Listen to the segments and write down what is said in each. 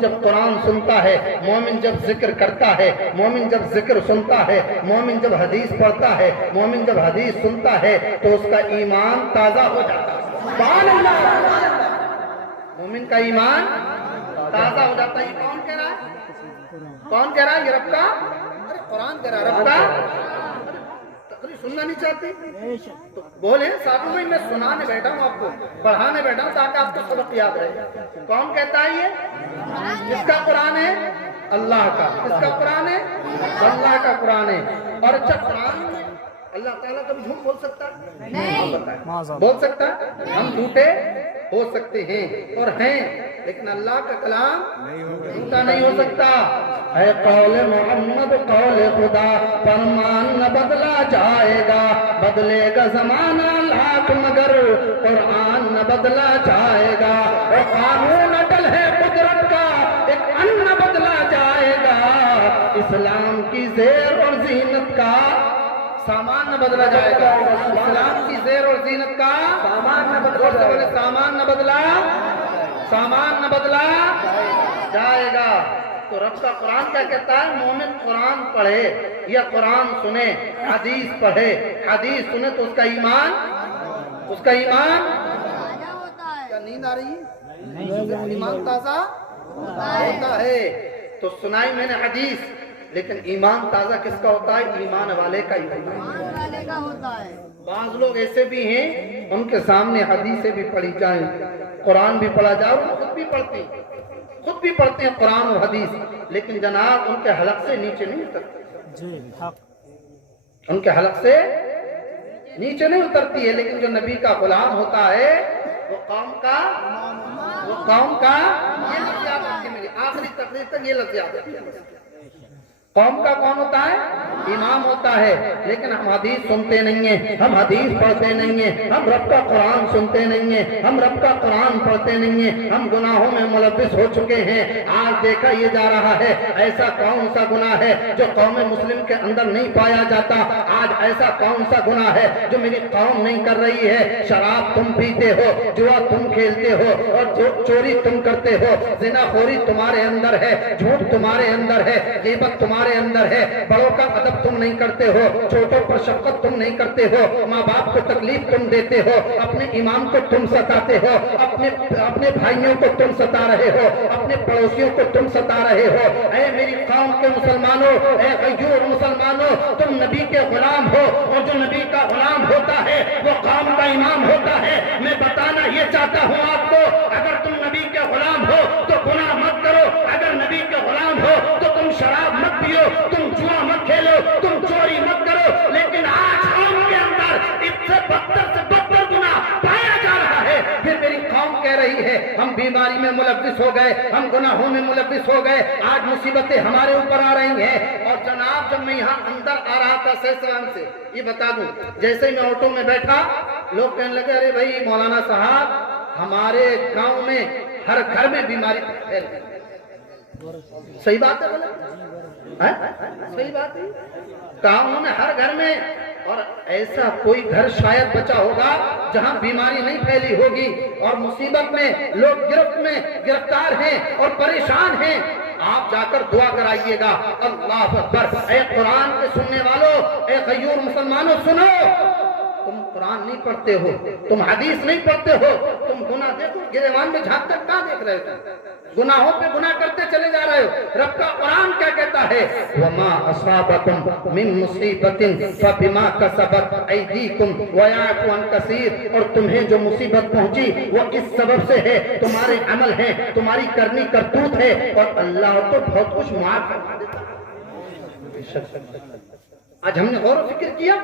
جب قرآن سنتا ہے، مومن جب ذکر کرتا ہے، مومن جب ذکر سنتا ہے، مومن جب حدیث پڑھتا ہے، مومن جب حدیث سنتا ہے تو اس کا ایمان تازہ ہو جاتا ہے۔ سبحان اللہ! مومن کا ایمان تازہ ہو جاتا ہے۔ یہ کون کہہ رہا ہے؟ کون کہہ رہا ہے؟ یہ رب کا قرآن کہہ رہا ہے۔ رب کا تقریر سننا نہیں چاہتی تو بولے ساتھوں میں، میں سنانے بیٹھا ہوں، آپ کو پڑھانے بیٹھا ہوں تاکہ آپ کو سبق یاد رہے۔ کون کہتا ہے یہ؟ کس کا قرآن ہے؟ اللہ کا۔ کس کا قرآن ہے؟ اللہ کا قرآن ہے۔ اور اچھا قرآن میں اللہ تعالیٰ کبھی جھوٹ بول سکتا ہے؟ نہیں بول سکتا ہے۔ ہم جھوٹے ہو سکتے ہیں اور ہیں، لیکن اللہ کا کلام جھوٹا نہیں ہو سکتا۔ اے قول محمد قول خدا، فرمان نہ بدلا جائے گا، بدلے گا زمانہ لاکھ مگر قرآن نہ بدلا جائے گا۔ اور قانون اٹل ہے قدرت کا، ایک ان نہ بدلا جائے گا، اسلام کی زیر اور زینت کا سامان نہ بدلا جائے گا۔ اسلام کی زیر اور زینت کا سامان نہ بدلا جائے گا۔ سامان نہ بدلا، سامان نہ بدلا جائے گا۔ تو رب کا قرآن کیا کہتا ہے؟ مومن قرآن پڑھے یا قرآن سنے، حدیث پڑھے، حدیث سنے تو اس کا ایمان کیا نیند آ رہی ہے؟ ایمان تازہ ہوتا ہے۔ تو سنائی میں نے حدیث، لیکن ایمان تازہ کس کا ہوتا ہے؟ ایمان والے کا ہی ہوتا ہے۔ بعض لوگ ایسے بھی ہیں ان کے سامنے حدیثیں بھی پڑھی جائیں، قرآن بھی پڑھا جائے، اور خود بھی پڑھتے ہیں قرآن اور حدیث، لیکن جناب ان کے حلق سے نیچے نہیں اترتی، ان کے حلق سے نیچے نہیں اترتی ہے۔ لیکن جو نبی کا غلام ہوتا ہے وہ قوم کا یہ لفظ یاد رکھیے، میری آخری تقریر تک یہ لفظ یاد رکھیے۔ قوم کا کون ہوتا ہے؟ امام ہوتا ہے۔ لیکن ہم حدیث سنتے نہیں ہیں، ہم حدیث پڑھتے نہیں ہیں، ہم رب کا قرآن سنتے نہیں ہیں، ہم رب کا قرآن پڑھتے نہیں ہیں، ہم گناہوں میں ملوث ہو چکے ہیں۔ آج دیکھا یہ جا رہا ہے ایسا کون سا گناہ ہے جو قوم مسلم کے اندر نہیں پایا جاتا؟ آج ایسا کون سا گناہ ہے جو میری قوم نہیں کر رہی ہے؟ شراب تم پیتے ہو، جوا تم کھیلتے ہو، اور چوری تم کرتے ہو، زنا خوری تمہارے اندر ہے، جھوٹ تمہارے اندر ہے، غیبت تمہارے اندر ہے، بڑوں کا ادب تم نہیں کرتے ہو، چھوٹوں پر شفقت تم نہیں کرتے ہو، ماں باپ کو تکلیف تم دیتے ہو، اپنے امام کو تم ستاتے ہو، اپنے بھائیوں کو تم ستا رہے ہو، اپنے پڑوسیوں کو تم ستا رہے ہو۔ اے میری قوم کے مسلمانوں، اے غیور مسلمانوں، تم نبی کے غلام ہو، اور جو نبی کا غلام ہوتا ہے وہ قوم کا امام ہوتا ہے۔ میں بتانا یہ چاہتا ہوں آپ کو، اگر تم نبی کے غلام ہو تو گناہ مت کرو، اگر نبی کے غلام ہو تو تم شراب مت پیو، تم جوا مت کھیلو، تم چوری مت کرو۔ لیکن آج قوم کے اندر اس سے بدتر گناہ پایا جا رہا ہے۔ پھر میری قوم کہہ رہی ہے ہم بیماری میں ملوث ہو گئے، ہم گناہوں میں ملوث ہو گئے، آج مصیبتیں ہمارے اوپر آ رہی ہیں۔ اور جناب جب میں یہاں اندر آ رہا تھا سیسران سے، یہ بتا دوں، جیسے ہی میں آٹو میں بیٹھا لوگ کہنے لگے ارے بھائی مولانا صاحب ہمارے گاؤں میں ہر گھر میں بیماری پھیل گئی۔ صحیح بات ہے بولے؟ صحیح بات ہے، کہا انہوں نے ہر گھر میں، اور ایسا کوئی گھر شاید بچا ہوگا جہاں بیماری نہیں پھیلی ہوگی، اور مصیبت میں لوگ گرفتار ہیں اور پریشان ہیں۔ آپ جا کر دعا کرائیے گا۔ اللہ اکبر! اے قرآن کے سننے والوں، اے غیور مسلمانوں سنو، تم قرآن نہیں پڑھتے ہو، تم حدیث نہیں پڑھتے ہو، تم گناہ دیکھو گریوان میں جھانک کر کہاں دیکھ رہے ہو؟ گناہوں پہ گناہ کرتے چلے جا رہے ہو۔ رب کا قرآن کیا کہتا ہے؟ وَمَا أَصَابَكُم مِّن مُّصِيبَةٍ فَبِمَا كَسَبَتْ أَيْدِيكُمْ وَيَعْفُو عَن كَثِيرٍ، اور تمہیں جو مصیبت پہنچی وہ اس سبب سے ہے، تمہارے عمل ہیں، تمہاری کرنی کرتوت ہے، اور اللہ تو بہت کچھ معاف فرما دیتا ہے۔ آج ہم نے غور و فکر کیا،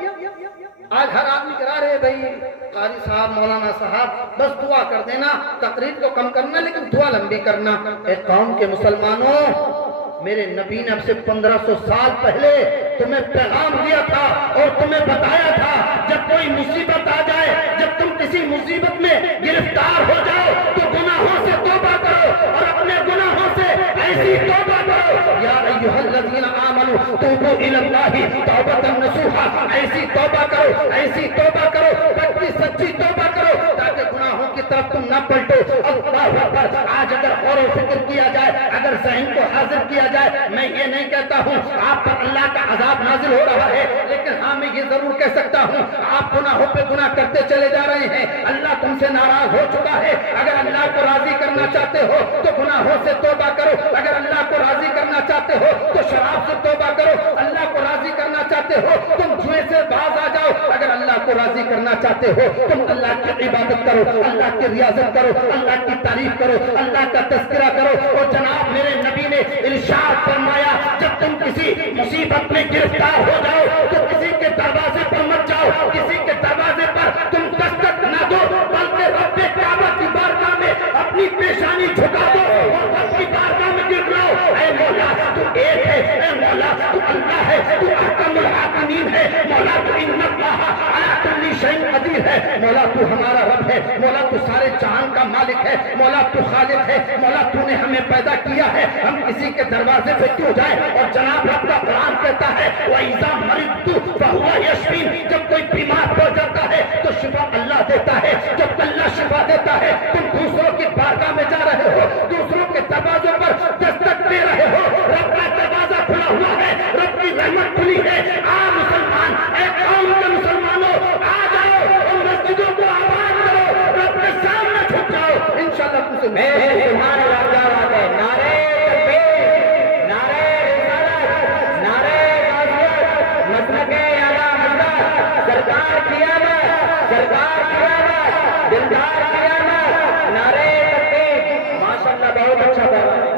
آج ہر آدمی کرا رہے بھائی قاری صاحب مولانا صاحب بس دعا کر دینا، تقریر کو کم کرنا لیکن دعا لمبی کرنا۔ اے قوم کے مسلمانوں، میرے نبی نے اب سے 1500 سال پہلے تمہیں پیغام دیا تھا اور تمہیں بتایا تھا جب کوئی مصیبت آ جائے، جب تم کسی مصیبت میں گرفتار ہو جاؤ تو گناہوں سے توبہ کرو اور اپنے گناہوں سے اے ایسی توبہ کرو یا ایھا الذین آمنوا توبوا الی اللہ توبۃ نصوحا، ایسی توبہ کرو، ایسی توبہ کرو، سچی سچی توبہ کرو تاکہ گناہوں کی طرف تم نہ پلٹو۔ اللہ اکبر۔ آج اگر غور و فکر کیا جائے، اگر ذہن کو حاضر کیا جائے، میں یہ نہیں کہتا ہوں آپ پر اللہ کا عذاب نازل ہو رہا ہے، لیکن ہاں میں یہ ضرور کہہ سکتا ہوں آپ گناہوں پہ گناہ کرتے چلے جا رہے ہیں، اللہ تم سے ناراض ہو چکا ہے۔ اگر اللہ کو راضی کرنا چاہتے ہو تو گناہوں سے توبہ کرو، اگر اللہ کو راضی کرنا چاہتے ہو تو شراب سے توبہ کرو، اللہ کو راضی کرنا چاہتے ہو تم جوئے سے باز آ جاؤ، اگر اللہ کو راضی کرنا چاہتے ہو تم اللہ کی عبادت کرو، اللہ کی ریاضت کرو، اللہ کی تعریف کرو، اللہ کا تذکرہ کرو۔ اور جناب میرے نبی نے ارشاد فرمایا جب تم کسی مصیبت میں گرفتار ہو جاؤ تو کسی کے دروازے پر مت جاؤ، کسی کے دروازے پر تم دستک نہ دو، بلکہ رب کعبہ کی بارگاہ میں اپنی پیشانی جھکا دو اور رب کی بارگاہ میں گر لاؤ، اے مولا تو ایک ہے، اے مولا تو اللہ ہے، تو احکم الحاکمین ہے، مولا تو ان اللہ علی کل شیء قدیر ہے، مولا تو ہمارا رب ہے، مولا تو سارے جہان کا مالک ہے، مولا تو خالق ہے، مولا تو نے ہمیں پیدا کیا ہے، ہم کسی کے دروازے پہ کیوں جائے؟ اور جناب رب کا قرآن کہتا ہے وَإِذَا مَرِضْتُ فَهُوَ يَشْفِينِ، جب کوئی بیمار پڑ جاتا ہے تو شفا اللہ دیتا ہے، جب اللہ شفا دیتا ہے تم دوسروں کی بارگاہ میں جا رہے ہو، دوسروں کے دروازوں پر دستک دے رہے ہو، رب کا دروازہ کھلا ہوا ہے، رب کی رحمت کھلی ہے۔ آ مسلمان، اے قوم کے مسلمانوں آ جاؤ اور مسجدوں کو آباد کرو، رب کے سامنے جھک جاؤ، انشاءاللہ تم سے تمہارے راجا ہے نعرے تکبیر، نعرے رسالت، نعرے غازیت، مسلک اعلیٰ حضرت، سرکار قیامت، سرکار قیامت، دلدار قیامت، نعرے تکبیر۔ ماشاءاللہ بہت اچھا کر رہا ہے،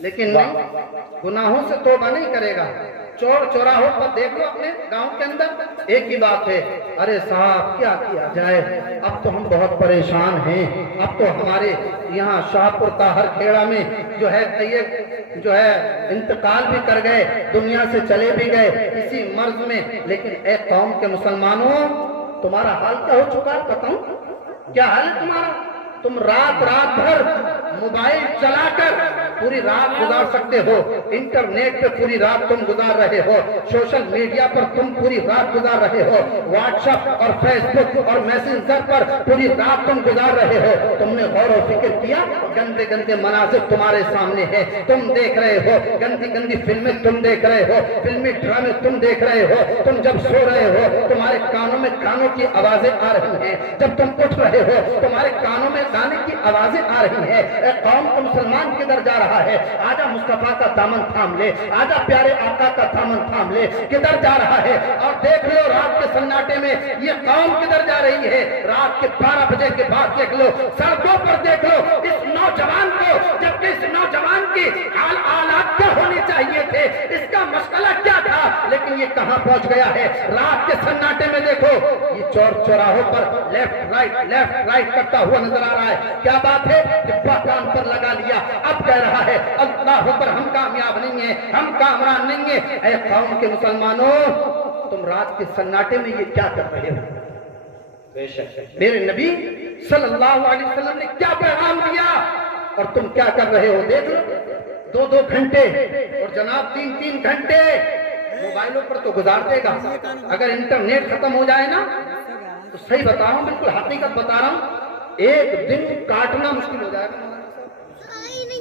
لیکن نہیں، گناہوں سے توبہ نہیں کرے گا۔ چور چوراہوں پر دیکھ لو اپنے گاؤں کے اندر ایک ہی بات ہے، ارے صاحب کیا کیا جائے، اب تو ہم بہت پریشان ہیں، اب تو ہمارے یہاں شاہ پور طاہر کھیڑا میں جو ہے طیب جو ہے انتقال بھی کر گئے، دنیا سے چلے بھی گئے اسی مرض میں۔ لیکن اے قوم کے مسلمانوں تمہارا حال کیا ہو چکا ہے بتاؤں؟ کیا حال ہے تمہارا؟ تم رات بھر موبائل چلا کر پوری رات گزار سکتے ہو، انٹرنیٹ پہ پوری رات تم گزار رہے ہو، سوشل میڈیا پر تم پوری رات گزار رہے ہو، واٹس ایپ اور فیس بک اور میسنجر پر پوری رات تم گزار رہے ہو۔ تم نے غور و فکر کیا؟ گندے گندے مناظر تمہارے سامنے ہیں، تم دیکھ رہے ہو، گندی گندی فلمیں تم دیکھ رہے ہو، فلمی ڈرامے تم دیکھ رہے ہو، تم جب سو رہے ہو تمہارے کانوں میں گانوں کی آوازیں آ رہی ہیں، جب تم اٹھ رہے ہو تمہارے کانوں میں گانے کی آوازیں آ رہی ہیں۔ اے قوم کا مسلمان کدھر جا رہا ہے؟ آجا مصطفیٰ کا دامن تھام لے، آجا پیارے آقا کا دامن تھام لے، کدھر جا رہا ہے؟ اور دیکھ لو رات کے سناٹے میں یہ قوم کدھر جا رہی ہے؟ رات کے 12 بجے کے بعد دیکھ لو، سڑکوں پر دیکھ لو اس نوجوان کو، جبکہ اس نوجوان کی حالات کیا ہونے چاہیے تھے، اس کا مشغلہ کیا تھا، لیکن یہ کہاں پہنچ گیا ہے؟ رات کے سناٹے میں دیکھو یہ چور چوراہوں پر لیفٹ رائٹ کرتا ہوا نظر آ رہا ہے۔ کیا بات ہے؟ ڈبہ کان پر لگا لیا، اب کہہ رہا ہے اللہ پر ہم کامیاب نہیں ہیں، ہم کامران نہیں ہیں۔ اے قوم کے مسلمانوں تم رات کے سناٹے میں یہ کیا کر رہے ہو؟ بے شک میرے نبی صلی اللہ علیہ وسلم نے کیا پیغام دیا اور تم کیا کر رہے ہو؟ دیکھ لو 2 گھنٹے اور جناب 3 گھنٹے موبائلوں پر تو گزار دے گا۔ اگر انٹرنیٹ ختم ہو جائے نا تو صحیح بتا رہا ہوں، بالکل حقیقت بتا رہا ہوں، ایک دن کاٹنا مشکل ہو جائے گا۔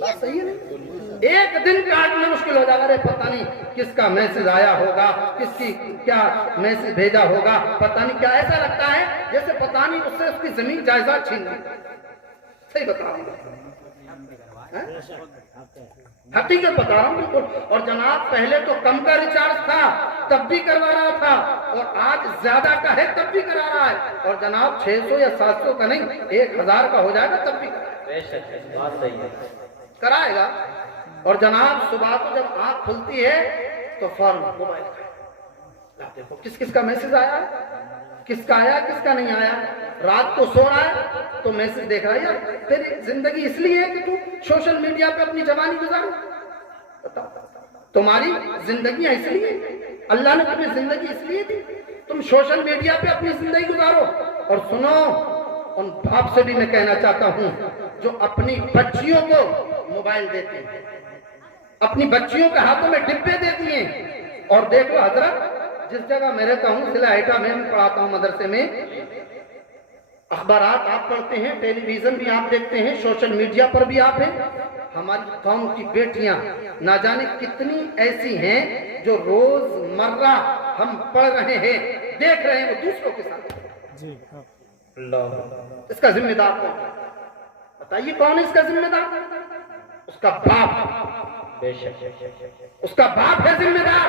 بات صحیح ہے، ایک دن کاٹنا مشکل ہو جائے گا۔ ارے پتہ نہیں کس کا میسج آیا ہوگا، کس کی کیا میسج بھیجا ہوگا، پتہ نہیں کیا، ایسا لگتا ہے جیسے پتہ نہیں اس سے اس کی زمین جائیداد چھین لی۔ صحیح بتا رہا ہوں، حقیقت بتا رہا ہوں بالکل۔ اور جناب پہلے تو کم کا ریچارج تھا تب بھی کروا رہا تھا، اور آج زیادہ کا ہے تب بھی کرا رہا ہے، اور جناب 600 یا 700 کا نہیں 1000 کا ہو جائے گا تب بھی کرائے گا۔ اور جناب صبح کو جب آنکھ کھلتی ہے تو فوراً موبائل دیکھو کس کا میسج آیا ہے، کس کا آیا کس کا نہیں آیا۔ رات کو سو رہا ہے تو میسج دیکھ رہا ہے۔ یار تیری زندگی اس لیے ہے کہ تو سوشل میڈیا پہ اپنی جوانی گزارو؟ تمہاری زندگیاں اس لیے، اللہ نے تمہیں زندگی اس لیے دی تم سوشل میڈیا پہ اپنی زندگی گزارو۔ اور سنو، ان باپ سے بھی میں کہنا چاہتا ہوں जो अपनी बच्चियों को मोबाइल देते हैं, अपनी बच्चियों के हाथों में डिब्बे दे दिए। और देख लो हजरत, जिस जगह मैं रहता हूँ सिलाइटा में भी पढ़ाता हूँ मदरसे में, अखबारात आप पढ़ते हैं, टेलीविजन भी आप देखते हैं, सोशल मीडिया पर भी आप हैं। हमारी कौम की बेटियां ना जाने कितनी ऐसी हैं जो रोजमर्रा हम पढ़ रहे हैं, देख रहे हैं, वो दूसरों के साथ। जी हाँ। इसका जिम्मेदार कौन है? बताइए कौन है इसका जिम्मेदार? उसका बाप, उसका बाप है जिम्मेदार,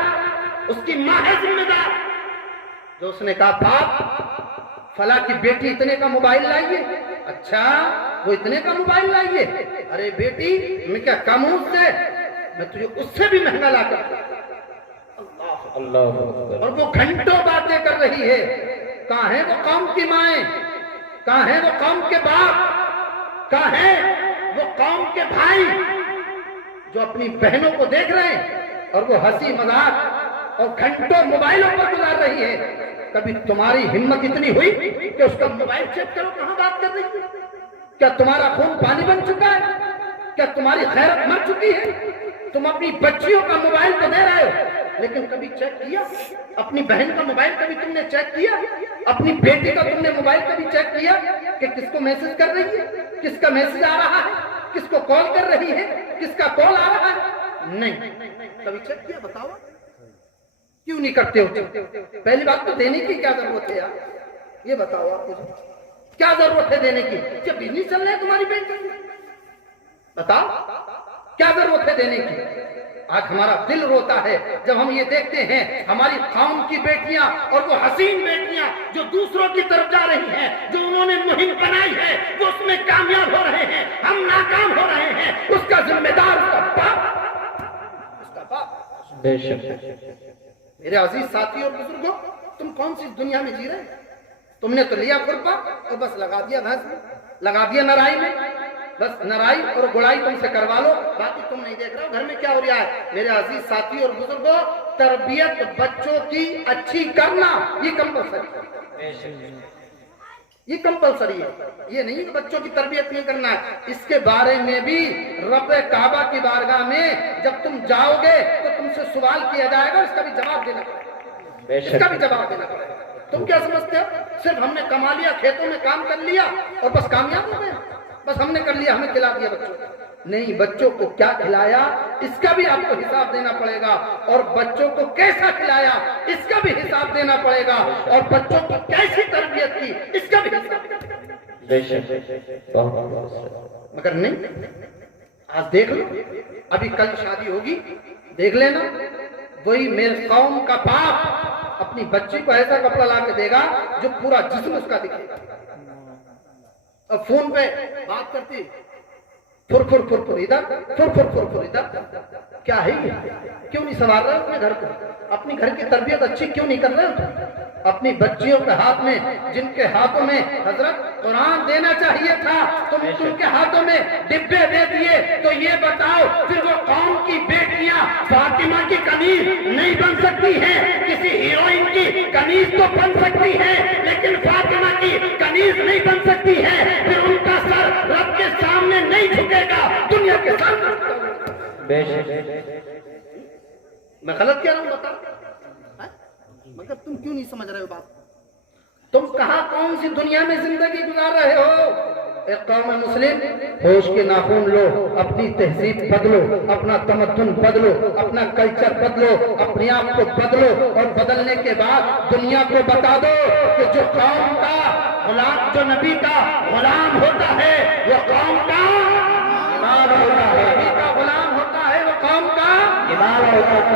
उसकी माँ है जिम्मेदार, जो उसने कहा बाप फला की बेटी इतने का मोबाइल लाइए। अच्छा, वो इतने का मोबाइल लाइए? अरे बेटी मैं क्या कम हूं उससे, मैं तुझे उससे भी महंगा ला कर। और वो घंटों बातें कर रही है। कहाँ है वो कौम की माएं, कहाँ है वो कौम के बाप, कहाँ है वो कौम के भाई जो अपनी बहनों को देख रहे हैं और वो हंसी मजाक और घंटों मोबाइलों पर गुजार रही है। कभी तुम्हारी हिम्मत इतनी हुई कि उसका मोबाइल चेक करो कहां बात कर रही है? क्या तुम्हारा खून पानी बन चुका है? क्या तुम्हारी खैरत मर चुकी है? तुम अपनी बच्चियों का मोबाइल तो दे रहे हो, लेकिन कभी चेक किया? अपनी बहन का मोबाइल कभी तुमने चेक किया? अपनी बेटी का तुमने मोबाइल कभी चेक किया कि किसको मैसेज कर रही है, किसका मैसेज आ रहा है, किसको कॉल कर रही है, किसका कॉल आ रहा है? नहीं, कभी चेक किया? बताओ क्यों नहीं करते हो? पहली बात तो देने की क्या जरूरत है यार, ये बताओ आप मुझे, क्या जरूरत है देने की? क्या बिजनेस चल रहा है तुम्हारी बेटी? बताओ क्या जरूरत है देने की? आज हमारा दिल रोता है जब हम ये देखते हैं हमारी कौम की बेटियां और वो हसीन बेटियां जो दूसरों की तरफ जा रही हैं, जो उन्होंने मुहिम बनाई है वो उसमें कामयाब हो रहे हैं, हम नाकाम हो रहे हैं। उसका जिम्मेदार उसका बाप, उसका बाप। मेरे अजीज साथी और बुजुर्गों, तुम कौन सी दुनिया में जी रहे हैं? तुमने तो लिया खुरपा और बस लगा दिया भैंस में, लगा दिया नराई में, बस नराई और गुड़ाई तुमसे करवा लो, बाकी तुम नहीं देख रहे हो घर में क्या हो रहा है। मेरे अजीज साथी और बुजुर्गों, तरबियत बच्चों की अच्छी करना ये कंपलसरी है, ये कंपलसरी है। ये नहीं कि बच्चों की तरबियत नहीं करना है, इसके बारे में भी रब काबा की बारगाह में जब तुम जाओगे तो तुमसे सवाल किया जाएगा, इसका भी जवाब देना पड़ेगा, इसका भी जवाब देना पड़ेगा। तुम क्या समझते हो सिर्फ हमने कमा लिया, खेतों में काम कर लिया और बस कामयाब हो गए, बस हमने कर लिया, हमें खिला दिया बच्चों को? नहीं, बच्चों को क्या खिलाया इसका भी आपको हिसाब देना पड़ेगा, और बच्चों को कैसा खिलाया इसका भी हिसाब देना पड़ेगा, और बच्चों की कैसी तरबियत की इसका भी हिसाब देना। मगर नहीं, आज देख लो, अभी कल शादी होगी, देख लेना, वही मेरे कौम का बाप अपनी बच्ची को ऐसा कपड़ा ला के देगा जो पूरा जिस्म उसका दिखेगा, और फोन पे बात करती फुर फुर फुर फुर इधर, फुर फुर फुर फुर इधर। क्या है ये? क्यों नहीं संवार रहे हो अपने घर को? अपनी घर की तरबियत अच्छी क्यों नहीं कर रहे हो? अपनी बच्चियों के हाथ में, जिनके हाथों में हजरत कुरान देना चाहिए था, तुम उनके हाथों में डिब्बे दे दिए। तो ये बताओ फिर वो कौम की बेटियां फातिमा की कनीज नहीं बन सकती हैं? किसी हीरोइन की कनीज तो बन सकती है, लेकिन फातिमा की कनीज नहीं बन सकती है। फिर उनका सर रब के सामने नहीं झुकेगा, दुनिया के सामने। मैं गलत कह रहा हूँ? बता, मगर तुम क्यों नहीं समझ रहे हो बात? तुम कहां कौन सी दुनिया में जिंदगी गुजार रहे हो? एक कौम मुस्लिम, होश के नाखून लो, अपनी तहजीब बदलो, अपना तमद्दुन बदलो, अपना कल्चर बदलो, अपने आप को बदलो, और बदलने के बाद दुनिया को बता दो कि जो कौम का गुलाम, जो नबी का गुलाम होता है वो कौम का इमाम होता है, नबी का गुलाम होता है वो कौम का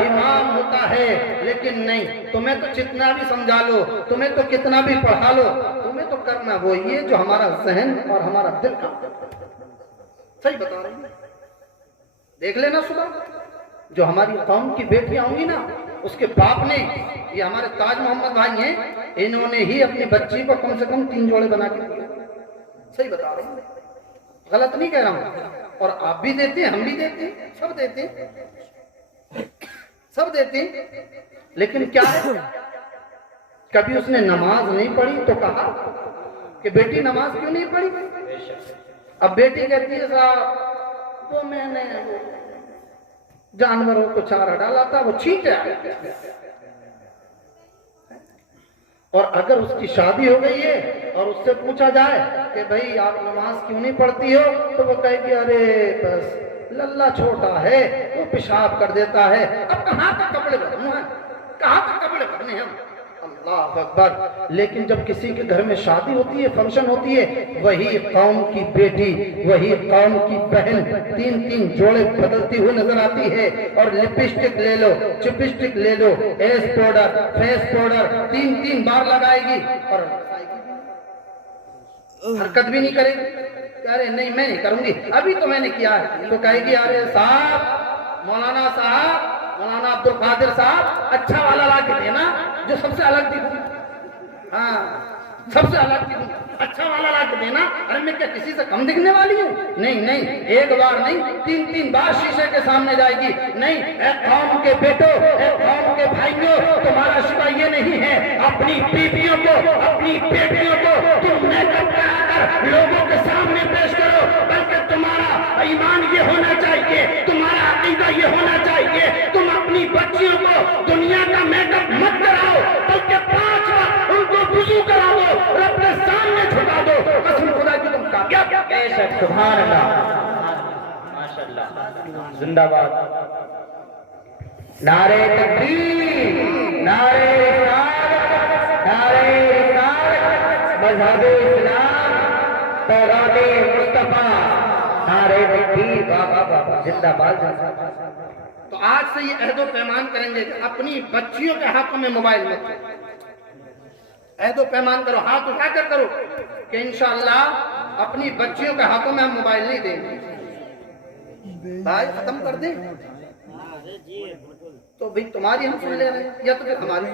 इमाम होता है। लेकिन नहीं, तुम्हें तो जितना भी समझा लो, तुम्हें तो कितना भी पढ़ा लो, तुम्हें तो करना वो ये जो हमारा जहन और हमारा दिल का। सही बता रही हूँ, देख लेना सुबह जो हमारी कौम की बेटियां होंगी ना, उसके बाप ने, ये हमारे ताज मोहम्मद भाई हैं, इन्होंने ही अपनी बच्ची को कम से कम 3 जोड़े बना के दिए। सही बता रही हूँ, गलत नहीं कह रहा हूँ। और आप भी देते हैं, हम भी देते हैं, सब देते हैं, सब देते हैं। लेकिन क्या है, कभी उसने नमाज नहीं पढ़ी तो कहा कि बेटी नमाज क्यों नहीं पढ़ी? अब बेटी कहती है साहब वो मैंने जानवरों को चारा डाला था, वो छींटा। और अगर उसकी शादी हो गई है और उससे पूछा जाए कि भाई आप नमाज क्यों नहीं पढ़ती हो, तो वो कहेगी अरे बस लल्ला छोटा है, वो पेशाब कर देता है, अब कहाँ तक कपड़े भरना है, कहाँ तक कपड़े भरने हम। अल्लाह अकबर। लेकिन जब किसी के घर में शादी होती है, फंक्शन होती है, वही कौम की बेटी, वही कौम की बहन 3-3 जोड़े बदलती हुई नजर आती है। और लिपस्टिक ले लो, चिपस्टिक ले लो, एस पाउडर, फेस पाउडर 3-3 बार लगाएगी और हरकत भी नहीं करेगी। अरे नहीं मैं नहीं करूंगी, अभी तो मैंने किया है। तो कहेगी अरे साहब, मौलाना साहब, मौलाना अब्दुल कादिर साहब, अच्छा वाला ला के देना जो सबसे अलग दिखूं। हाँ, सबसे अलग दिखूं, अच्छा वाला ला के देना। अरे मैं क्या किसी से कम दिखने वाली हूँ? नहीं नहीं, एक बार नहीं 3-3 बार शीशे के सामने जाएगी। नहीं, ए कौम के बेटो, ए कौम के भाइयों, तुम्हारा शिवा ये नहीं है अपनी बीवियों को, अपनी बेटियों को तुम मेकअप कराकर लोगों के सामने पेश करो, बल्कि तुम्हारा ईमान ये होना चाहिए, तुम्हारा अकीदा ये होना चाहिए, तुम अपनी बच्चियों को दुनिया का मेकअप मत कराओ, बल्कि 5 बार उनको वुजू करा दो और अपने सामने झुका दो। कसम खुदा की तुम कामयाब। बेशक, सुभान अल्लाह, माशाअल्लाह, जिंदाबाद। नारे तकबीर, नारे रिसालत, नारे रिसालत, मज़हब इस्लाम, पैगाम मुस्तफा, नारे तकबीर, बाबा बाबा, जिंदाबाद जिंदाबाद। तो आज से ये अहदो पैमान करेंगे कि अपनी बच्चियों के हाथों में मोबाइल मत दो। अहदो पैमान करो, हाथ उठा कर करो कि इंशाअल्लाह अपनी बच्चियों के हाथों में हम मोबाइल नहीं देंगे। भाई खत्म कर दें तो भाई तुम्हारी हम सुन ले रहे हैं या तो फिर हमारी।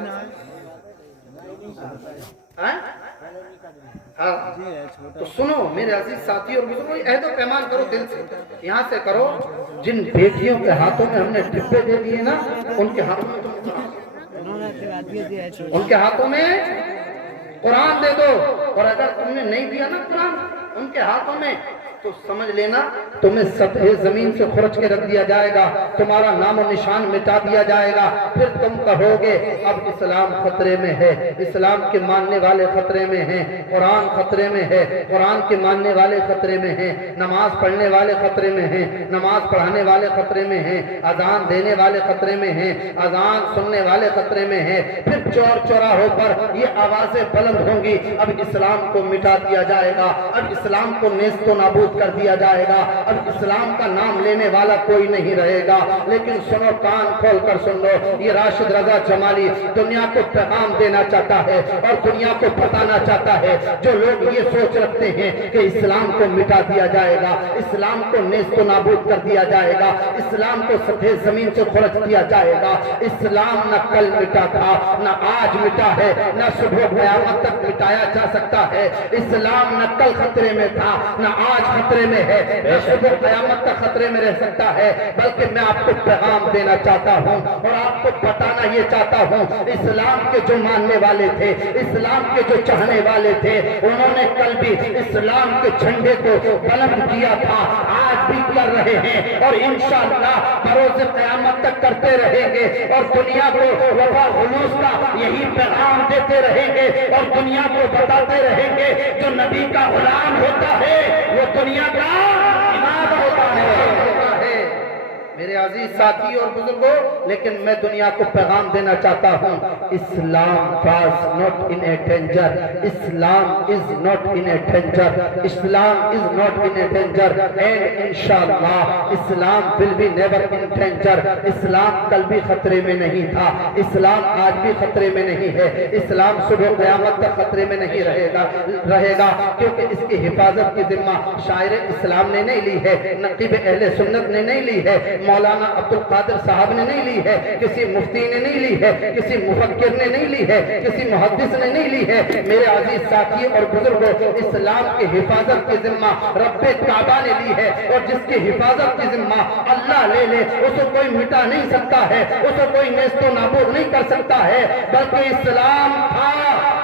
हाँ, तो सुनो मेरे अजीज साथी और बुजुर्गों, अहदो पैमान करो दिल से, यहाँ से करो। जिन बेटियों के हाथों में हमने डिब्बे दे दिए ना, उनके हाथों में उनके हाथों में कुरान दे दो। और अगर तुमने नहीं दिया ना कुरान उनके हाथों में, तो समझ लेना तुम्हें सतह जमीन से खुरच के रख दिया जाएगा, तुम्हारा नाम और निशान मिटा दिया जाएगा। फिर तुम कहोगे अब इस्लाम खतरे में है, इस्लाम के मानने वाले खतरे में हैं, कुरान खतरे में है, कुरान के मानने वाले खतरे में हैं, नमाज पढ़ने वाले खतरे में हैं, नमाज पढ़ाने वाले खतरे में हैं, अजान देने वाले खतरे में हैं, अजान सुनने वाले खतरे में हैं। फिर चौर चौराहों पर ये आवाजें बुलंद होंगी, अब इस्लाम को मिटा दिया जाएगा, अब इस्लाम को नेस्तो नाबूद कर दिया जाएगा, अब इस्लाम का नाम लेने वाला कोई नहीं रहेगा। लेकिन सुनो, कान खोल कर सुन लो, ये राशिद रजा जमाली दुनिया को पैगाम देना चाहता है और दुनिया को बताना चाहता है। जो लोग ये सोच रखते हैं कि इस्लाम को मिटा दिया जाएगा, इस्लाम को नेस्तो नाबूद कर दिया जाएगा, इस्लाम को सफेद जमीन से खुरच दिया जाएगा, इस्लाम न कल मिटा था, न आज मिटा है, न सुबह क़यामत तक मिटाया जा सकता है। इस्लाम न कल खतरे में था, न आज खतरे में है, न सुबह क़यामत तक खतरे में रह सकता है। बल्कि मैं आपको पैगाम देना चाहता हूँ और आपको बताना ये चाहता हूँ, इस्लाम के जो मानने वाले थे, इस्लाम के जो चाहने वाले थे, उन्होंने कल भी इस्लाम के झंडे को बुलंद किया था, आज भी कर रहे हैं और इंशाअल्लाह बरोज़ क़यामत तक करते रहेंगे और दुनिया को वफा खुलूस का यही पैगाम देते रहेंगे और दुनिया को बताते रहेंगे जो नबी का गुलाम होता है वो दुनिया का इमाम होता है। मेरे अजीज साथी और बुजुर्गों, लेकिन मैं दुनिया को पैगाम देना चाहता हूँ, इस्लाम was not in a danger, इस्लाम is not in a danger, इस्लाम is not in a danger and इंशाअल्लाह इस्लाम will be never in danger. इस्लाम कल भी खतरे में नहीं था, इस्लाम आज भी खतरे में नहीं है, इस्लाम सुबह क़यामत तक खतरे में नहीं रहेगा क्योंकि इसकी हिफाजत की जिम्मा शायर इस्लाम ने नहीं ली है, नकीब अहले सुन्नत ने नहीं ली है, मौलाना अब्दुल कादिर साहब ने नहीं ली है, किसी मुफ्ती ने नहीं ली है, किसी मुफक्किर ने नहीं ली है, किसी मुहद्दिस ने नहीं ली है। मेरे अजीज साथी और बुजुर्गों, इस्लाम की हिफाजत की जिम्मा रब्बे काबा ने ली है और जिसकी हिफाजत की जिम्मा अल्लाह ले ले उसे कोई मिटा नहीं सकता है, उसे कोई नेस्तो नाबूद नहीं कर सकता है। बल्कि इस्लाम था,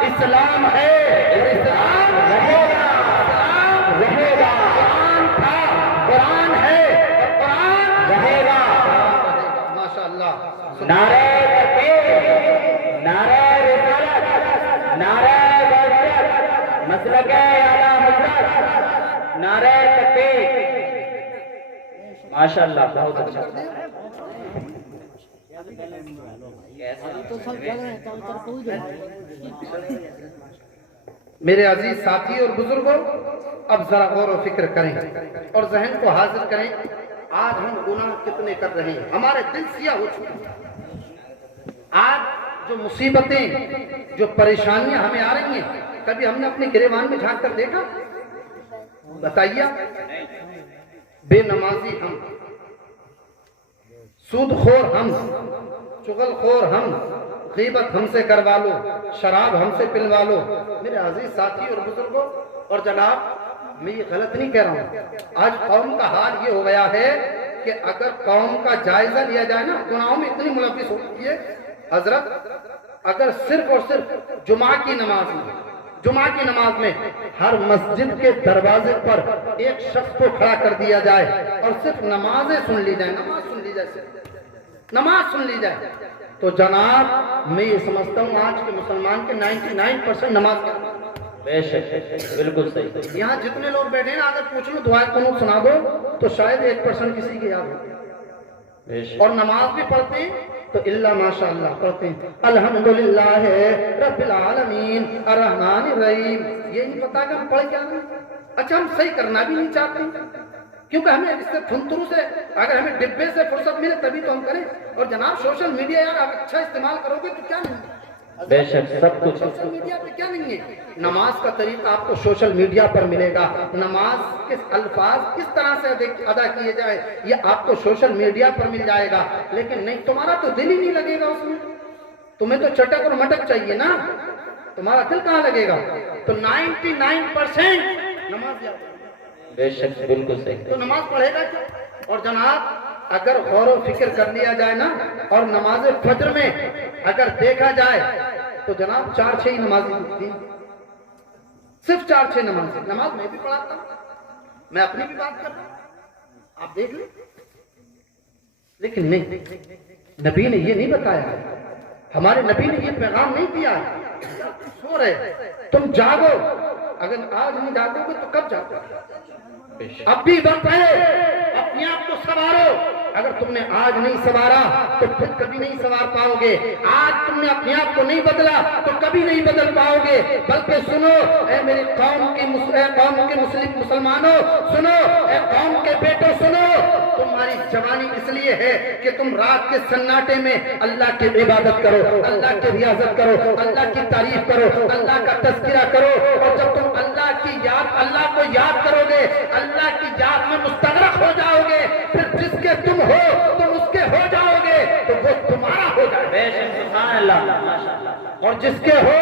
इस्लाम है और इस्लाम रहेगा, इस्लाम रहेगा। नारे तकबीर, नारे रिसालत, नारे गौसियत, मसलके आला मुसलक, नारे तकबीर। माशाअल्लाह, बहुत अच्छा। मेरे अजीज साथी और बुजुर्गों, अब जरा गौर और फिक्र करें और जहन को हाजिर करें। आज हम गुनाह कितने कर रहे हैं, हमारे दिल सियाह हो चुके हैं। आज जो मुसीबतें, जो परेशानियां हमें आ रही हैं, कभी हमने अपने गिरेबान में झांक कर देखा? बताइए। बेनमाजी हम, सूदखोर हम, चुगलखोर हम, गीबत हमसे करवा लो, शराब हमसे पिलवा लो। मेरे अजीज साथी और बुजुर्गों और जनाब, मैं ये गलत नहीं कह रहा हूँ। आज कौम का हाल ये हो गया है कि अगर कौम का जायजा लिया जाए ना, गुनाहों में इतनी मुलविस होती है हजरत, अगर सिर्फ और सिर्फ जुमा की नमाज में हर मस्जिद के दरवाजे पर एक शख्स को खड़ा कर दिया जाए और सिर्फ नमाजें सुन ली जाए, नमाज सुन ली जाए, तो जनाब मैं ये समझता हूँ आज के मुसलमान के 99% नमाज के। बेशक, बिल्कुल सही। यहाँ जितने लोग बैठे हैं ना, अगर पूछ लो दुआ कुनूत सुना दो तो शायद 1% किसी के याद हो। और नमाज भी पढ़ते हैं तो इल्ला माशाअल्लाह पढ़ते हैं, अल्हम्दुलिल्लाह रब्बिल आलमीन अर्रहमानिर रहीम। ये नहीं पता कि हम पढ़ क्या रहे हैं। अच्छा, हम सही करना भी नहीं चाहते, क्योंकि हमें इससे थुनथुरू से, अगर हमें डिब्बे से फुर्सत मिले तभी तो हम करें। और जनाब सोशल मीडिया यार आप अच्छा इस्तेमाल करोगे तो क्या नहीं, बेशक सब कुछ सोशल मीडिया पे क्या नहीं है। नमाज का तरीका आपको सोशल मीडिया पर मिलेगा, नमाज के अल्फाज किस तरह से अदा किए जाए ये आपको सोशल मीडिया पर मिल जाएगा। लेकिन नहीं, तुम्हारा तो दिल ही नहीं लगेगा उसमें, तुम्हें तो चटक और मटक चाहिए ना, तुम्हारा दिल कहाँ लगेगा? तो 99% नमाज याद, बेशक बिल्कुल सही। तो नमाज पढ़ेगा क्या? और जनाब अगर गौर व फिक्र कर लिया जाए ना, और नमाज फज्र में अगर देखा जाए तो जनाब 4-6 ही नमाज होती हैं, सिर्फ 4-6 नमाज मैं भी पढ़ाता हूँ, मैं अपनी भी बात कर रहा हूँ, आप देख लें। लेकिन नहीं, नबी ने ये नहीं बताया, हमारे नबी ने ये पैगाम नहीं दिया। सो रहे तुम जागो, अगर आज नहीं जागोगे तो कब जागोगे? अब भी वक्त है, अपने आप को संवारो। अगर तुमने आज नहीं संवारा तो फिर कभी नहीं संवार पाओगे। आज तुमने अपने आप को नहीं बदला तो कभी नहीं बदल पाओगे। बल्कि सुनो ऐ मेरी कौम के मुस्लिम मुसलमानों, सुनो ऐ कौम के बेटों, सुनो, तुम्हारी जवानी इसलिए है कि तुम रात के सन्नाटे में अल्लाह की इबादत करो, अल्लाह की रियाजत करो, अल्लाह की तारीफ करो, अल्लाह का तज़किरा करो। और जब तुम अल्लाह को याद करोगे, अल्लाह की याद में मुस्तगरक हो जाओगे, फिर जिसके तुम हो तुम उसके हो जाओगे, तो वो तुम्हारा हो जाएगा। और जिसके हो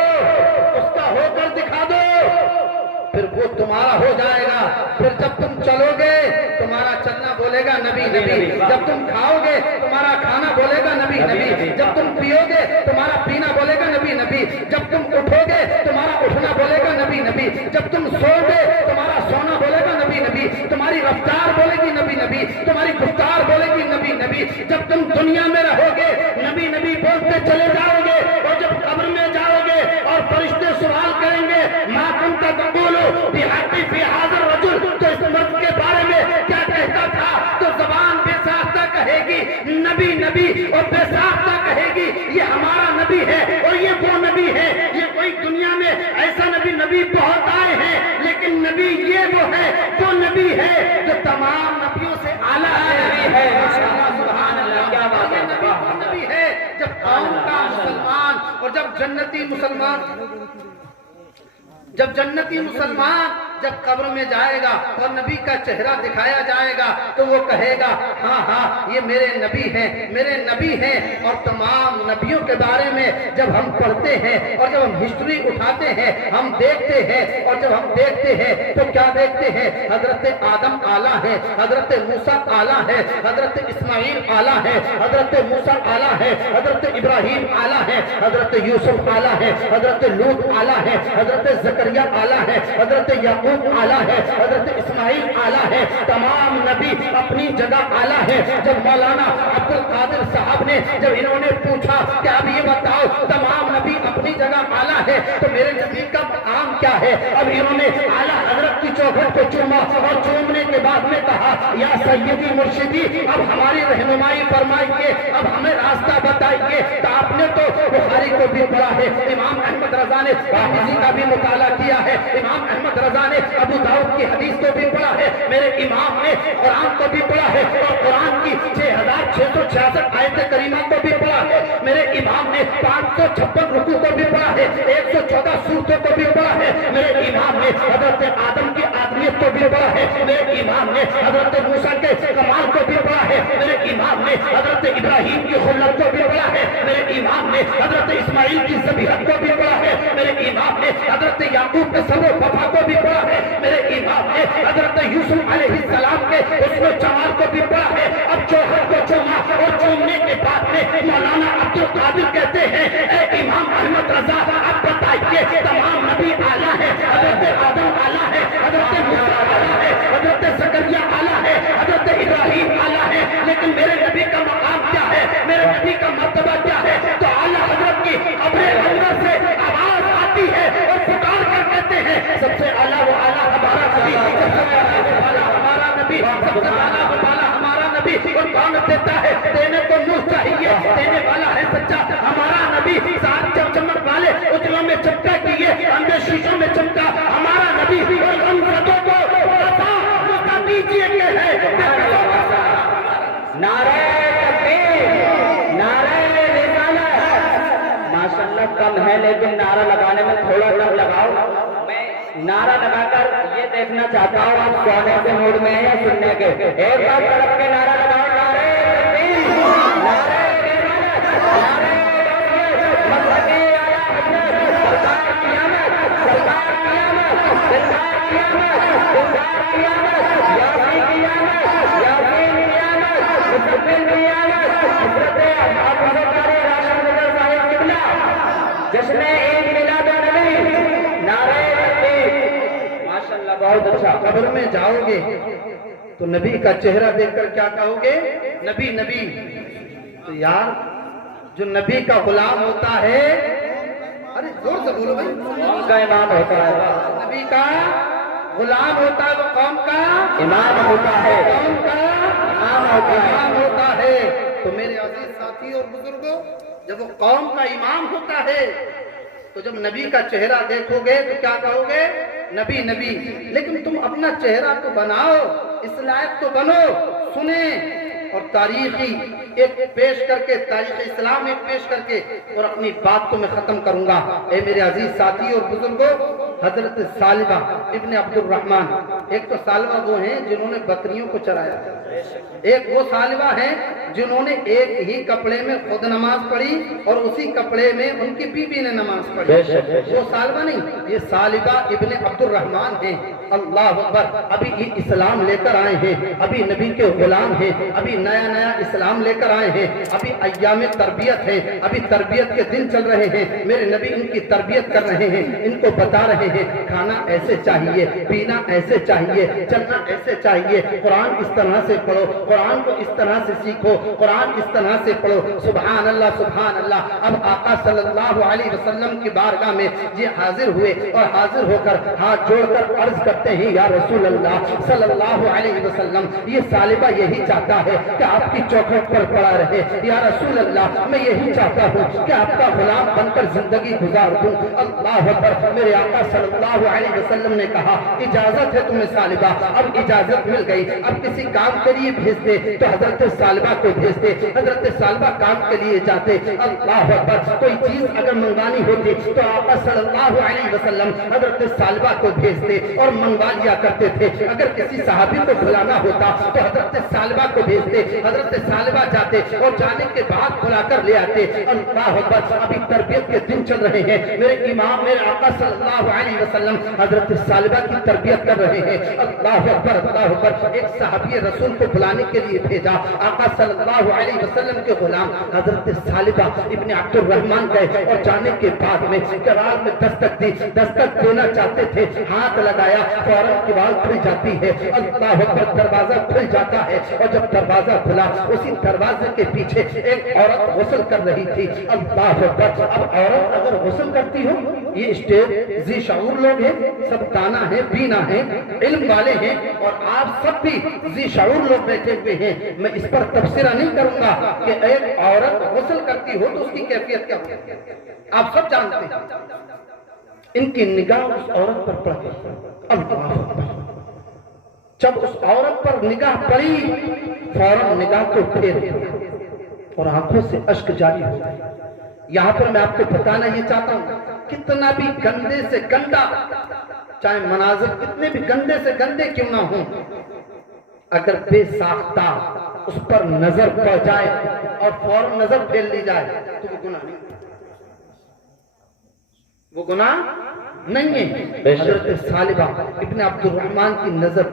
उसका होकर दिखा दो, फिर वो तुम्हारा हो जाएगा। फिर जब तुम चलोगे तुम्हारा चलना बोलेगा नबी नबी, जब तुम खाओगे तुम्हारा खाना बोलेगा नबी नबी, जब तुम पियोगे तुम्हारा पीना बोलेगा नबी नबी, जब तुम उठोगे तुम्हारा उठना बोलेगा नबी नबी, जब तुम सोओगे तुम्हारा सोना बोलेगा नबी नबी, तुम्हारी रफ्तार बोलेगी नबी नबी, तुम्हारी गुफ्तार बोलेगी नबी नबी। जब तुम दुनिया में रहोगे नबी नबी बोलते चले जाओगे, और जब कब्र में जाओगे और फरिश्ते सवाल करेंगे मा कुंता तक़ूलु बिहक़्क़ि फ़ी हाज़ा रजुल, तो इस मर्द के बारे में क्या कहता था? तो ज़बान बेसाख्ता कहेगी नबी नबी, और बेसाख्ता कहेगी ये हमारा नबी है और ये वो नबी है। ये कोई दुनिया में ऐसा नबी बहुत आए हैं, लेकिन नबी ये वो है, वो नबी है जो तमाम नबियों से आला है। सुभान अल्लाह, क्या बात है। नबी है जब कौम का मुसलमान, और जब जन्नती मुसलमान जब कब्र में जाएगा और नबी का चेहरा दिखाया जाएगा तो वो कहेगा हाँ हाँ ये मेरे नबी हैं। और तमाम नबियों के बारे में जब हम पढ़ते हैं और जब हम हिस्ट्री उठाते हैं, हम देखते हैं, और जब हम देखते हैं तो क्या देखते हैं? हजरत आदम आला है, हजरत मूसा आला है, हजरत इस्माइल आला है, हजरत मूसा आला है, हजरत इब्राहिम आला है, हजरत यूसुफ आला है, हजरत लूत आला है, हजरत जकरिया आला है, हजरत یعقوب اعلیٰ ہے, حضرت اسماعیل اعلیٰ ہے, تمام نبی اپنی جگہ اعلیٰ ہے. جب مولانا عبد القادر صاحب نے جب انہوں نے پوچھا کہ اب یہ بتاؤ تمام نبی اپنی جگہ اعلیٰ ہے تو میرے نبی کا مقام کیا ہے, اب انہوں نے اعلیٰ حضرت کی چوکھٹ کو چوما اور چومنے کے بعد میں کہا یا سیدی مرشدی اب ہماری رہنمائی فرمائیے, اب ہمیں راستہ بتائیے. تو آپ نے تو بخاری کو بھی پڑھا ہے, امام احمد رضا نے ترمذی کا بھی مطالعہ کیا ہے, امام احمد رضا نے ابو داؤد کی حدیث کو بھی پڑھا ہے, میرے امام نے قرآن کو بھی پڑھا ہے اور قرآن کی 6666 آیت کریمہ کو بھی پڑھا ہے, میرے امام نے 556 رکوع کو بھی پڑھا ہے, 114 سورتوں کو بھی پڑھا ہے, میرے امام نے حضرت آدم کی آدمیت کو بھی پڑھا ہے, میرے امام نے حضرت موسیٰ کے کمال کو بھی پڑھا ہے, میرے امام نے حضرت ابراہیم کی خلت کو بھی پڑھا ہے, میرے امام نے حضرت اسماعیل کی ذبیحت کو بھی پڑھا ہے, میرے امام نے حضرت یعقوب کے سر و وفا کو بھی پڑھا ہے, میرے امام نے حضرت یوسف علیہ السلام کے حسن و جمال کو بھی پڑھا ہے. اب چوکھٹ کو چوما اور چومنے کے بعد میں مولانا عبد القادر کہتے ہیں اے امام احمد رضا اب بتائیے تمام نبی اعلیٰ ہے, حضرت آدم اعلیٰ ہے, حضرت موسیٰ اعلیٰ ہے, حضرت زکریا اعلیٰ ہے, حضرت ابراہیم اعلیٰ ہے, لیکن میرے نبی کا مقام کیا ہے, میرے نبی کا مرتبہ کیا ہے؟ تو اعلیٰ حضرت کی قبر انور سے آواز آتی ہے اور پکار کر کہتے ہیں سب سے اعلیٰ وہ اعلیٰ ہمارا نبی, سب سے اعلیٰ ہمارا نبی, سب سے اعلیٰ ہمارا نبی. اور کون دیتا ہے, دینے کو نور چاہیے, دینے والا ہے سچا ہمارا نبی. ساتھ چمچمٹ والے اجلوں میں چمکا کیے, اندر شیشوں میں چمکا ہمارا نبی. اور ہم سبوں کو بتا دیجیے کہ ہے نعرہ تکبیر, نعرہ رسالت. ماشاءاللہ کم ہے لیکن نعرہ لگانے میں تھوڑا کم لگاؤ. میں نعرہ لگا کر یہ دیکھنا چاہتا ہوں آپ سونے کے موڈ میں ہیں یا سننے کے. ایک بار طرف کے نعرہ لگاؤ, نعرہ تکبیر, نعرہ رسالت, نعرہ رسالت, مذہبی اعلیٰ حضرت سرکار قیامت, سرکار قیامت, سرکار قیامت, سرکار قیامت, یاسین قیامت, یاسین قیامت, مستقبل قیامت, حضرت حافظ سرکار راشد نظر صاحب قبلہ, جشن عید میلاد النبی, نعرہ تکبیر. ماشاءاللہ بہت اچھا. قبر میں جاؤ گے تو نبی کا چہرہ دیکھ کر کیا کہو گے, نبی نبی. تو یار جو نبی کا غلام ہوتا ہے, ارے زور سے بولو بھائی, قوم کا امام ہوتا ہے, نبی کا غلام ہوتا ہے, وہ قوم کا امام ہوتا ہے, قوم کا امام ہوتا ہے. امام ہوتا ہے. تو میرے عزیز ساتھی اور بزرگوں, جب وہ قوم کا امام ہوتا ہے تو جب نبی کا چہرہ دیکھو گے تو کیا کہو گے, نبی نبی. لیکن تم اپنا چہرہ تو بناؤ, اس لائق تو بنو. سنیں اور تاریخی ایک پیش کر کے, تاریخ اسلام ایک پیش کر کے اور اپنی بات کو میں ختم کروں گا. اے میرے عزیز ساتھی اور بزرگوں, حضرت ثعلبہ ابن عبد الرحمن, ایک تو ثعلبہ وہ ہیں جنہوں نے بکریوں کو چرایا, ایک وہ ثعلبہ ہیں جنہوں نے ایک ہی کپڑے میں خود نماز پڑھی اور اسی کپڑے میں ان کی بیوی نے نماز پڑھی. وہ ثعلبہ نہیں, یہ ثعلبہ ابن عبد الرحمن ہیں. اللہ اکبر. ابھی یہ اسلام لے کر آئے ہیں, ابھی نبی کے غلام ہیں, ابھی نیا نیا اسلام لے کر آئے ہیں, ابھی ایام تربیت ہیں, ابھی تربیت کے دن چل رہے ہیں. میرے نبی ان کی تربیت کر رہے ہیں, ان کو بتا رہے ہیں کھانا ایسے چاہیے, پینا ایسے چاہیے, چلنا ایسے چاہیے, قرآن اس طرح سے پڑھو, قرآن کو اس طرح سے سیکھو, قرآن اس طرح سے پڑھو. سبحان اللہ سبحان اللہ. اب آقا صلی اللہ علیہ وسلم کی بارگاہ میں یہ حاضر ہوئے اور حاضر ہو کر ہاتھ جوڑ کر عرض کرتے ہیں یا رسول اللہ صلی اللہ علیہ وسلم, یہ ثعلبہ یہی چاہتا ہے کہ آپ کی چوکھٹ پر پڑا رہے. یا رسول اللہ, میں یہی چاہتا ہوں کہ آپ کا غلام بن کر زندگی گزار دوں. اللہ اکبر. میرے آقا صلی اللہ علیہ وسلم نے کہا اجازت ہے تمہیں ثعلبہ. اب اجازت مل گئی, اب کسی کام کے لیے بھیج دے تو حضرت ثعلبہ کو بھیج دے. حضرت ثعلبہ کام کے لیے جاتے. اللہ اکبر. کوئی چیز اگر منگوانی ہوتی تو آقا صلی اللہ علیہ وسلم حضرت ثعلبہ کو بھیجتے اور منگوا لیا کرتے تھے. اگر کسی صحابی کو بلانا ہوتا تو حضرت ثعلبہ کو بھیجتے, حضرت ثعلبہ جاتے اور جانے کے بعد بلا کر لے آتے. اللہ اکبر. ابھی تربیت کے دن چل رہے ہیں. میرے امام میرے آقا صلی اللہ علیہ وسلم حضرت ثعلبہ کی تربیت کر رہے ہیں. اللہ اکبر اللہ اکبر. ایک صحابی رسول کو بلانے کے لیے بھیجا. آقا صلی اللہ علیہ وسلم کے غلام حضرت ثعلبہ ابن عبد الرحمن گئے اور جانے کے بعد میں قرار میں دستک دی. دستک دینا چاہتے تھے, ہاتھ لگایا, फौरन किवाड़ खुल जाती है, अल्लाह अकबर, दरवाजा खुल जाता है। और जब दरवाजा खुला, उसी दरवाजे के पीछे एक औरत गुस्ल कर रही थी। अल्लाह अकबर। अब औरत अगर गुस्ल करती हो, ये स्टेज जी शऊर लोग हैं, सब दाना है, बीना है, इल्म वाले हैं, और आप सब भी जी शऊर लोग बैठे हुए हैं। मैं इस पर तबसरा नहीं करूंगा कि एक औरत गुस्ल करती हो तो उसकी कैफियत क्या होती, आप सब जानते हैं। इनकी निगाह उस औरत पर पड़ी। अल्लाह अकबर। जब उस औरत पर निगाह पड़ी, फौरन निगाह को फेर और आंखों से अश्क जारी हो गए। यहां पर मैं आपको बताना ये चाहता हूं, कितना भी गंदे से गंदा, चाहे मनाजिर कितने भी गंदे से गंदे क्यों ना हो, अगर बेसाख्ता उस पर नजर पड़ जाए और फौरन नजर फेर ली जाए तो वो गुनाह नहीं, वो गुनाह नहीं है। हजरत सालिबा इब्न अब्दुल रहमान की नजर